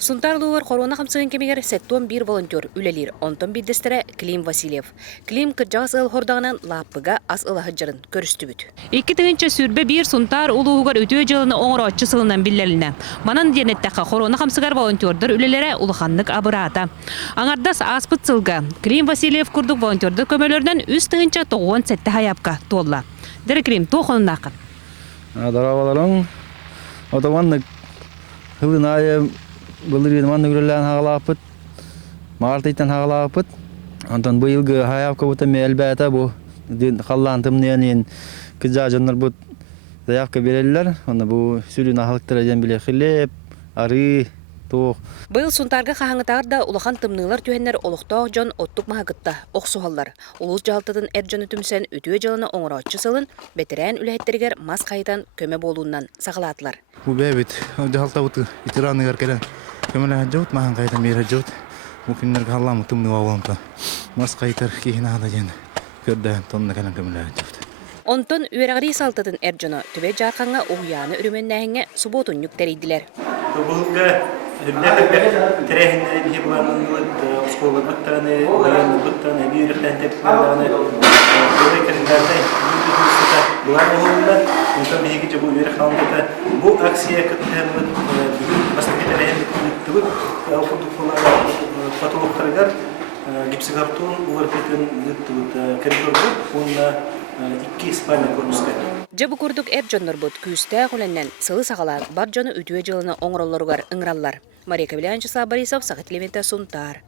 Сунтарлугар корона хамсыгын кемегер сеттон bir волонтер үлелир. Онтон биддестере Клим Васильев. Клим кыржагас ыл хордагынан лаппыга ас ылахыджарын көрүстүбүт. Икки тыгынча сүрбе bir сунтар улуугар өтөө жылыны оңороччу сылынан биллелине. Манан диенеттака корона хамсыгар волонтердер үлелере улаханнык абырата. Аңардас аспыт сылга Клим Васильев курдук волонтердер көмөлөрдөн үс тыгынча 9 сетте хаябка толла. Дер Клим тохоннакы. Дараваларың отоманнык хылыная Былырын маннугреллән хагалапыт, мартыйтан хагалапыт. Антон быйылгы хаявка бута мелбәтә бу халлантым ненен кыза жоннор бут заявка берелләр. Аны бу сүрүн халыктыра ден биле хилеп, ары тох. Быйыл сунтарга хаңытарда улахан тымнылар түһеннер олуктоох жон оттук махагытта оксугаллар. Улус жалтытын эржон үтүмсен өтүө жылына оңороччу сылын бетерен үлэхеттергер мас кайытан көмө болуунан сагалаатылар. Бу бебит жалтта бут итираныгар келен көмөлө жот махан кайдан бери жот мукиннер халламы тымны валонта мас кайтар кийина да жен көрдө тонна келен көмөлө жот. Онтон үерагри салтатын эржоно түбе жарканга уяны үрүмөннәһиңе суботун юктеридилер. Булга нәһәбе терәһендә дип булган школа буттаны, уян буттаны, биректән тепкәнне, бу кергәндә булар булды. Онтон бигече бу үер халкы бу акция кыттымы баскетләрен күтүп, фотофонлар, фотологлар гипсгартон угартын күтүп кергәндә, онда 2 спальня көрүскә. Жабы курдук эржоннор бут күстә хуленнән сылы сагалар бар жоны үтүө жылына оңроллоругар ыңраллар. Мария Кавлянча Борисов, Сахат Левента, Сунтар.